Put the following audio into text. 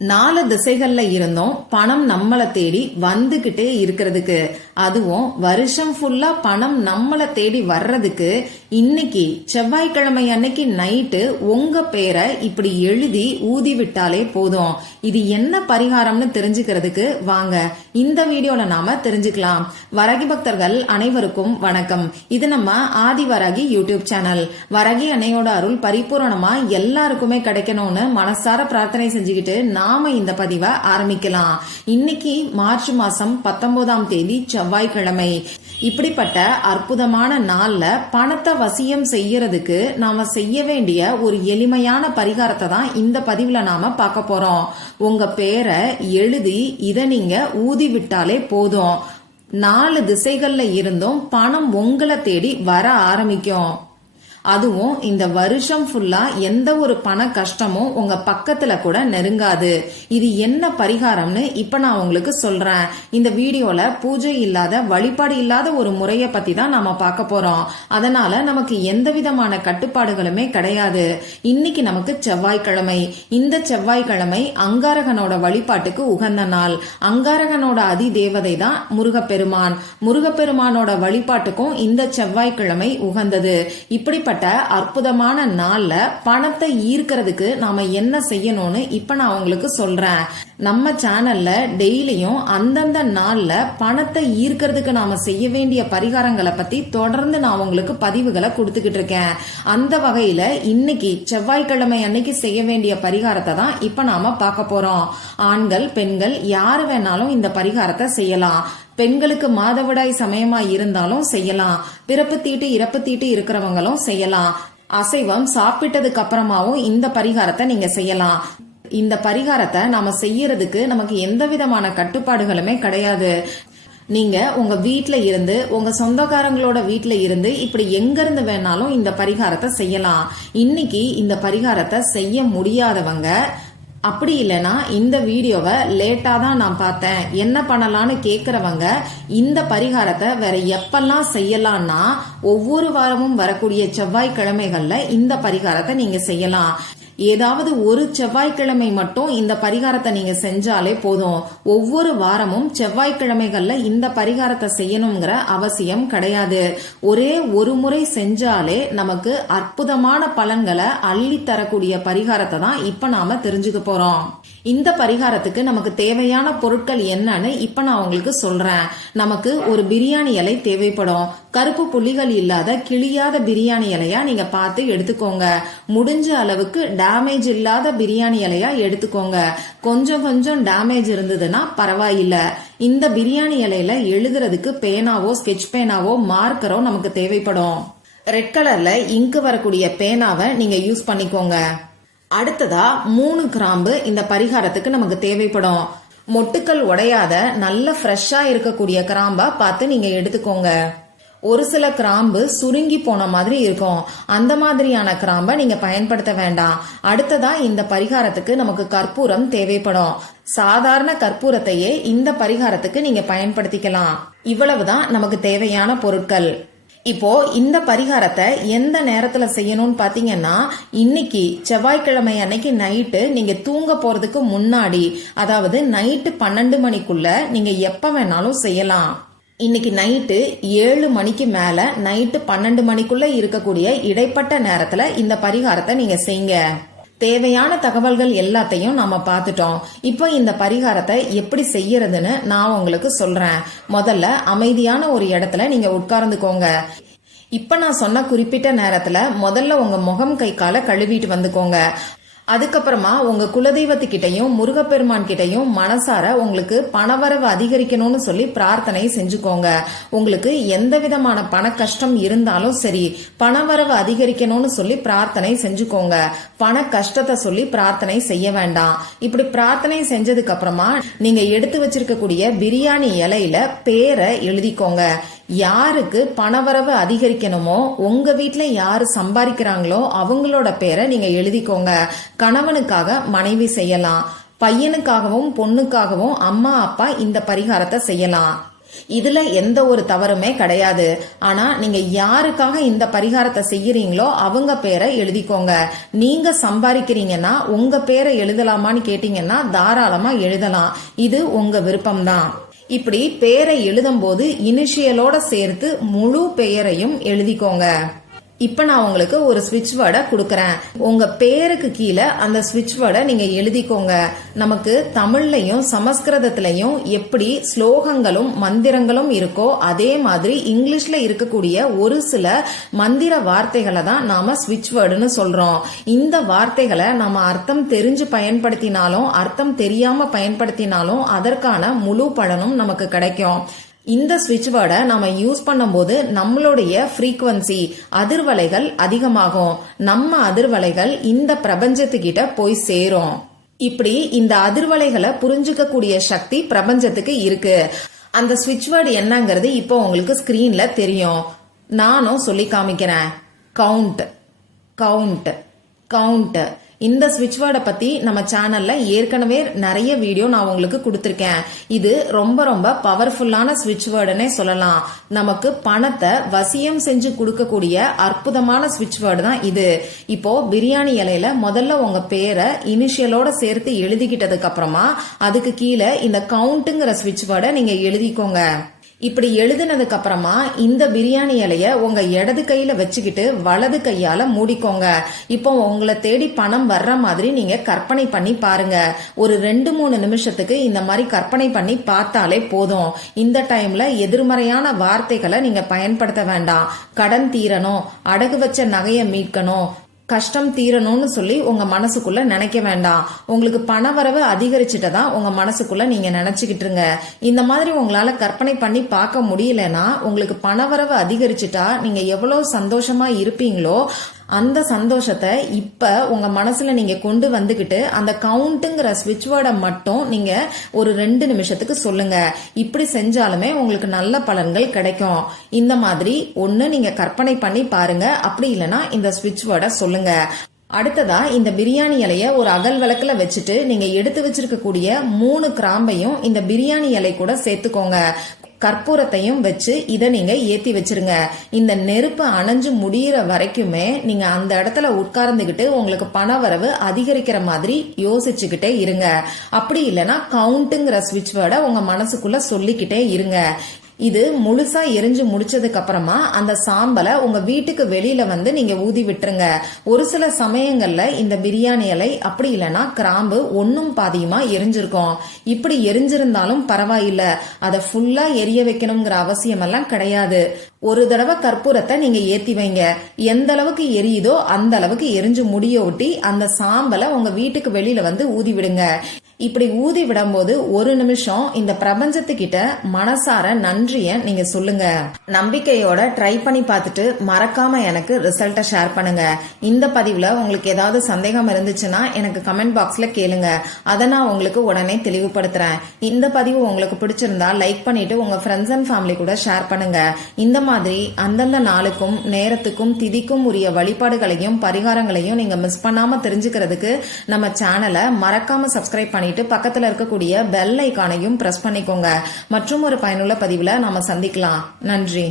4 திசைகள்ல இருந்தும் பணம் நம்மளை தேடி வந்துகிட்டே இருக்கிறதுக்கு, அதுவும் வருஷம் ஃபுல்லா பணம் நம்மளை தேடி வர்றதுக்கு இன்னைக்கு செவ்வாய்க்கிழமை அன்னைக்கு நைட்டு உங்க பேரை இப்படி எழுதி ஊதி விட்டாலே போதும். இது என்ன பரிகாரம்னு தெரிஞ்சுக்கிறதுக்கு வாங்க இந்த வீடியோல நாம தெரிஞ்சுக்கலாம். வரகி பக்தர்கள் அனைவருக்கும் வணக்கம். இது நம்ம ஆதி வரகி யூடியூப் சேனல். வரகி அன்னையோட அருள் பரிபூரணமா எல்லாருக்குமே கிடைக்கணும்னு மனசார பிரார்த்தனை செஞ்சுக்கிட்டு நாம இந்த பதிவை ஆரம்பிக்கலாம். இன்னைக்கு மார்ச் மாசம் 19ஆம் தேதி செவ்வாய்க்கிழமை. இப்படிப்பட்ட அற்புதமான நாள்ல பணத்தை வசியம் செய்யறதுக்கு நாம செய்ய வேண்டிய ஒரு எளிமையான பரிகாரத்தை தான் இந்த பதிவுல நாம பார்க்க போறோம். உங்க பேரை எழுதி இத நீங்க ஊதி விட்டாலே போதும். 4 திசைகள்ல இருந்தும் பணம் உங்களை தேடி வர ஆரம்பிக்கும். அதுவும் இந்த வருஷம் ஃபுல்லா எந்த ஒரு பண கஷ்டமும் உங்க பக்கத்துல கூட நெருங்காது. இது என்ன பரிகாரம்னு இப்ப நான் உங்களுக்கு சொல்றேன். இந்த வீடியோல பூஜை இல்லாத, வழிபாடு இல்லாத ஒரு முறைய பத்தி தான் நாம பார்க்க போறோம். அதனால நமக்கு எந்த விதமான கட்டுப்பாடுகளுமே கிடையாது. இன்னைக்கு நமக்கு செவ்வாய்க்கிழமை. இந்த செவ்வாய்க்கிழமை அங்காரகனோட வழிபாட்டுக்கு உகந்த நாள். அங்காரகனோட அதி தேவதை தான் முருகப்பெருமான். முருகப்பெருமானோட வழிபாட்டுக்கும் இந்த செவ்வாய்க்கிழமை உகந்தது. இப்படிப்பட்ட அற்புதமான நாள்ல பணத்தை ஈர்க்கிறதுக்கு நாம என்ன செய்யணும்னு இப்ப நான் உங்களுக்கு சொல்றேன். நம்ம சேனல்ல டெய்லியும் அந்தந்த நாள்ல பணத்தை ஈர்க்கிறதுக்கு நாம செய்ய வேண்டிய பரிகாரங்களை பத்தி தொடர்ந்து நான் உங்களுக்கு பதிவுகளை கொடுத்துக்கிட்டு இருக்கேன். அந்த வகையில இன்னைக்கு செவ்வாய்க்கிழமை அன்னைக்கு செய்ய வேண்டிய பரிகாரத்தை தான் இப்ப நாம பார்க்க போறோம். ஆண்கள் பெண்கள் யாரு வேணாலும் இந்த பரிகாரத்தை செய்யலாம். பெண்களுக்கு மாதவிடாய் சமயமா இருந்தாலும் செய்யலாம். பிறப்பு தீட்டு இறப்பு தீட்டு இருக்கிறவங்களும் செய்யலாம். அசைவம் சாப்பிட்டதுக்கு அப்புறமாவும் இந்த பரிகாரத்தை நீங்க செய்யலாம். இந்த பரிகாரத்தை நாம செய்யறதுக்கு நமக்கு எந்த விதமான கட்டுப்பாடுகளுமே கிடையாது. நீங்க உங்க வீட்ல இருந்து, உங்க சொந்தக்காரங்களோட வீட்ல இருந்து, இப்படி எங்க இருந்து வேணாலும் இந்த பரிகாரத்தை செய்யலாம். இன்னைக்கு இந்த பரிகாரத்தை செய்ய முடியாதவங்க, அப்படி இல்லைன்னா இந்த வீடியோவை லேட்டா தான் நான் பார்த்தேன் என்ன பண்ணலான்னு கேக்குறவங்க, இந்த பரிகாரத்தை வேற எப்பெல்லாம் செய்யலாம்னா ஒவ்வொரு வாரமும் வரக்கூடிய செவ்வாய்க்கிழமைகள்ல இந்த பரிகாரத்தை நீங்க செய்யலாம். ஏதாவது ஒரு செவ்வாய்க்கிழமை மட்டும் இந்த பரிகாரத்தை நீங்க செஞ்சாலே போதும். ஒவ்வொரு வாரமும் செவ்வாய்க்கிழமைகள்ல இந்த பரிகாரத்தை செய்யணுங்கிற அவசியம் கிடையாது. ஒரே ஒரு முறை செஞ்சாலே நமக்கு அற்புதமான பலன்களை அள்ளி தரக்கூடிய பரிகாரத்தை தான் இப்ப நாம தெரிஞ்சுக்க போறோம். இந்த பரிகாரத்துக்கு நமக்கு தேவையான பொருட்கள் என்னன்னு இப்ப நான் உங்களுக்கு சொல்றேன். நமக்கு ஒரு பிரியாணி இலை தேவைப்படும். கருப்பு புள்ளிகள் இல்லாத கிழியாத பிரியாணி இலையா நீங்க பார்த்து எடுத்துக்கோங்க. முடிஞ்ச அளவுக்கு டேமேஜ் இல்லாத பிரியாணி இலையா எடுத்துக்கோங்க. கொஞ்சம் கொஞ்சம் டேமேஜ் இருந்ததுன்னா பரவாயில்ல. இந்த பிரியாணி இலையில எழுதுறதுக்கு பேனாவோ, ஸ்கெட்ச் பேனாவோ, மார்க்கரோ நமக்கு தேவைப்படும். ரெட் கலர்ல இங்கு வரக்கூடிய பேனாவை நீங்க யூஸ் பண்ணிக்கோங்க. அடுத்ததா 3 கிராம்பு இந்த பரிகாரத்துக்கு நமக்கு தேவைப்படும். மொட்டுக்கள் உடையாத நல்ல ஃப்ரெஷ்ஷா இருக்கக்கூடிய கிராம்பா பார்த்து நீங்க எடுத்துக்கோங்க. ஒரு சில கிராம்பு சுருங்கி போன மாதிரி இருக்கும். அந்த மாதிரியான கிராம்பை நீங்க பயன்படுத்த வேண்டாம். அடுத்ததா இந்த பரிகாரத்துக்கு நமக்கு கற்பூரம் தேவைப்படும். சாதாரண கற்பூரத்தையே இந்த பரிகாரத்துக்கு நீங்க பயன்படுத்திக்கலாம். இவ்வளவுதான் நமக்கு தேவையான பொருட்கள். இப்போ இந்த பரிகாரத்தை எந்த நேரத்துல செய்யணும்னு பாத்தீங்கன்னா, இன்னைக்கு செவ்வாய்க்கிழமை அன்னைக்கு நைட்டு நீங்க தூங்க போறதுக்கு முன்னாடி, அதாவது நைட்டு 12 மணிக்குள்ள நீங்க எப்ப வேணாலும் செய்யலாம். இன்னைக்கு நைட்டு 7 மணிக்கு மேல நைட்டு 12 மணிக்குள்ள இருக்கக்கூடிய இடைப்பட்ட நேரத்துல இந்த பரிகாரத்தை நீங்க செய்யுங்க. தேவையான தகவல்கள் எல்லாத்தையும் நாம பார்த்துட்டோம். இப்போ இந்த பரிகாரத்தை எப்படி செய்யறதுன்னு நான் உங்களுக்கு சொல்றேன். முதல்ல அமைதியான ஒரு இடத்துல நீங்க உட்கார்ந்துக்கோங்க. இப்ப நான் சொன்ன குறிப்பிட்ட நேரத்துல முதல்ல உங்க முகம் கை காலை கழுவிட்டு வந்துக்கோங்க. அதுக்கப்புறமா உங்க குலதெய்வத்துக்கிட்டையும் முருகப்பெருமான் கிட்டையும் மனசார உங்களுக்கு பணவரவு அதிகரிக்கணும்னு சொல்லி பிரார்த்தனை செஞ்சுக்கோங்க. உங்களுக்கு எந்த விதமான பண கஷ்டம் இருந்தாலும் சரி, பணவரவு அதிகரிக்கணும்னு சொல்லி பிரார்த்தனை செஞ்சுக்கோங்க. பண கஷ்டத்தை சொல்லி பிரார்த்தனை செய்ய வேண்டாம். இப்படி பிரார்த்தனை செஞ்சதுக்கு அப்புறமா நீங்க எடுத்து வச்சிருக்கக்கூடிய பிரியாணி இலையில பேரை எழுதிக்கோங்க. யாருக்கு பணவரவு அதிகரிக்கணுமோ, உங்க வீட்டுல யாரு சம்பாதிக்கிறாங்களோ அவங்களோட பேரை நீங்க எழுதிக்கோங்க. கணவனுக்காக மனைவி செய்யலாம். பையனுக்காகவும் பொண்ணுக்காகவும் அம்மா அப்பா இந்த பரிகாரத்தை செய்யலாம். இதுல எந்த ஒரு தவறுமே கிடையாது. ஆனா நீங்க யாருக்காக இந்த பரிகாரத்தை செய்யறீங்களோ அவங்க பேரை எழுதிக்கோங்க. நீங்க சம்பாதிக்கிறீங்கன்னா உங்க பேரை எழுதலாமான்னு கேட்டீங்கன்னா தாராளமா எழுதலாம். இது உங்க விருப்பம்தான். இப்படி பேரை எழுதும் போது இனிஷியலோட சேர்த்து முழு பெயரையும் எழுதிக்கோங்க. இப்ப நான் உங்களுக்கு ஒரு ஸ்விட்ச் வேர்டை கொடுக்கறேன். உங்க பேருக்கு கீழே அந்த ஸ்விட்ச் வேர்டை நீங்க எழுதிக்கோங்க. நமக்கு தமிழ்லையும் சமஸ்கிருதத்திலையும் எப்படி ஸ்லோகங்களும் மந்திரங்களும் இருக்கோ அதே மாதிரி இங்கிலீஷ்ல இருக்கக்கூடிய ஒரு சில மந்திர வார்த்தைகளை தான் நாம ஸ்விட்ச் வேர்டுன்னு சொல்றோம். இந்த வார்த்தைகளை நாம அர்த்தம் தெரிஞ்சு பயன்படுத்தினாலும் அர்த்தம் தெரியாம பயன்படுத்தினாலும் அதற்கான முழு பலனும் நமக்கு கிடைக்கும். இந்த ஸ்விட்ச் வேர்டை நாம யூஸ் பண்ணும்போது நம்மளுடைய ஃப்ரீக்வன்சி அதிர்வலைகள் அதிகமாகும். நம்ம அதிர்வலைகள் இந்த பிரபஞ்சத்துக்கிட்ட போய் சேரும். இப்படி இந்த அதிர்வலைகளை புரிஞ்சுக்க கூடிய சக்தி பிரபஞ்சத்துக்கு இருக்கு. அந்த ஸ்விட்ச் வேர்டு என்னங்கிறது இப்போ உங்களுக்கு ஸ்கிரீன்ல தெரியும். நானும் சொல்லி காமிக்கிறேன். Count, count, count. இந்த ஸ்விட்ச் வேர்டை பத்தி நம்ம சேனல்ல ஏற்கனவே நிறைய வீடியோ நான் உங்களுக்கு கொடுத்திருக்கேன். இது ரொம்ப ரொம்ப பவர்ஃபுல்லான ஸ்விட்ச் வேர்டுன்னே சொல்லலாம். நமக்கு பணத்தை வசியம் செஞ்சு கொடுக்கக்கூடிய அற்புதமான ஸ்விட்ச் வேர்டு தான் இது. இப்போ பிரியாணி இலையில முதல்ல உங்க பேரை இனிஷியலோட சேர்த்து எழுதிக்கிட்டதுக்கு அப்புறமா அதுக்கு கீழே இந்த கவுண்ட்ங்கிற ஸ்விட்ச் வேர்டை நீங்க எழுதிக்கோங்க. இப்படி எழுதினதுக்கு அப்புறமா இந்த பிரியாணி இலைய உங்க இடது கையில வச்சுக்கிட்டு வலது கையால மூடிக்கோங்க. இப்போ உங்களை தேடி பணம் வர்ற மாதிரி நீங்க கற்பனை பண்ணி பாருங்க. ஒரு 2-3 நிமிஷத்துக்கு இந்த மாதிரி கற்பனை பண்ணி பார்த்தாலே போதும். இந்த டைம்ல எதிர்மறையான வார்த்தைகளை நீங்க பயன்படுத்த வேண்டாம். கடன் தீரணும், அடகு வச்ச நகையை மீட்கணும், கஷ்டம் தீரணும்னு சொல்லி உங்க மனசுக்குள்ள நினைக்க வேண்டாம். உங்களுக்கு பணவரவு அதிகரிச்சுட்டதா உங்க மனசுக்குள்ள நீங்க நினைச்சுக்கிட்டுருங்க. இந்த மாதிரி உங்களால கற்பனை பண்ணி பார்க்க முடியலன்னா உங்களுக்கு பணவரவு அதிகரிச்சுட்டா நீங்க எவ்வளவு சந்தோஷமா இருப்பீங்களோ அந்த சந்தோஷத்தை இப்ப உங்க மனசுல நீங்க கொண்டு வந்துகிட்டு அந்த கவுண்ட்ங்கிற ஸ்விட்ச் வேர்டை மட்டும் நீங்க ஒரு 2 நிமிஷத்துக்கு சொல்லுங்க. இப்படி செஞ்சாலுமே உங்களுக்கு நல்ல பலன்கள் கிடைக்கும். இந்த மாதிரி ஒண்ணு நீங்க கற்பனை பண்ணி பாருங்க. அப்படி இல்லைன்னா இந்த ஸ்விட்ச் வேர்டை சொல்லுங்க. அடுத்ததா இந்த பிரியாணி இலைய ஒரு அகல் விளக்குல வச்சுட்டு நீங்க எடுத்து வச்சிருக்கக்கூடிய 3 கிராம்பையும் இந்த பிரியாணி இலை கூட சேர்த்துக்கோங்க. கற்பூரத்தையும் வச்சு இதை நீங்க ஏத்தி வச்சிருங்க. இந்த நெருப்பு அணைஞ்சு முடியிற வரைக்குமே நீங்க அந்த இடத்துல உட்கார்ந்துகிட்டு உங்களுக்கு பணவரவு அதிகரிக்கிற மாதிரி யோசிச்சுக்கிட்டே இருங்க. அப்படி இல்லைன்னா கவுண்ட்ங்கிற ஸ்விட்ச் வேர்டை உங்க மனசுக்குள்ள சொல்லிக்கிட்டே இருங்க. இது முழுசா எரிஞ்சு முடிச்சதுக்கு அப்புறமா அந்த சாம்பலை உங்க வீட்டுக்கு வெளியில வந்து நீங்க ஊதி விட்டுருங்க. ஒரு சில சமயங்கள்ல இந்த பிரியாணி இலை அப்படி இல்லைன்னா கிராம்பு ஒன்னும் பாதியுமா எரிஞ்சிருக்கும். இப்படி எரிஞ்சிருந்தாலும் பரவாயில்ல, அதை ஃபுல்லா எரிய வைக்கணுங்கிற அவசியம் எல்லாம் கிடையாது. ஒரு தடவை கற்பூரத்தை நீங்க ஏத்தி வைங்க. எந்த அளவுக்கு எரியுதோ அந்த அளவுக்கு எரிஞ்சு முடிய ஒட்டி அந்த சாம்பலை உங்க வீட்டுக்கு வெளியில வந்து ஊதி விடுங்க. இப்படி ஊதி விடும்போது 1 நிமிஷம் இந்த பிரபஞ்சத்துக்கிட்ட மனசார நன்றிய நீங்க சொல்லுங்க. நம்பிக்கையோட ட்ரை பண்ணி பார்த்துட்டு மறக்காம எனக்கு ரிசல்ட்டை ஷேர் பண்ணுங்க. இந்த பதிவுல உங்களுக்கு ஏதாவது சந்தேகம் இருந்துச்சுன்னா எனக்கு கமெண்ட் பாக்ஸ்ல கேளுங்க. அதை நான் உங்களுக்கு உடனே தெளிவுபடுத்துறேன். இந்த பதிவு உங்களுக்கு பிடிச்சிருந்தா லைக் பண்ணிட்டு உங்க ஃப்ரெண்ட்ஸ் அண்ட் ஃபேமிலி கூட ஷேர் பண்ணுங்க. இந்த மாதிரி அந்தந்த நாளுக்கும் நேரத்துக்கும் திதிக்கும் உரிய வழிபாடுகளையும் பரிகாரங்களையும் நீங்க மிஸ் பண்ணாம தெரிஞ்சுக்கிறதுக்கு நம்ம சேனலை மறக்காம சப்ஸ்கிரைப் பண்ணி பக்கத்துல இருக்கக்கூடிய பெல் ஐகானையும் பிரஸ் பண்ணிக்கோங்க. மற்றும் ஒரு பயனுள்ள பதிவுல நாம சந்திக்கலாம். நன்றி.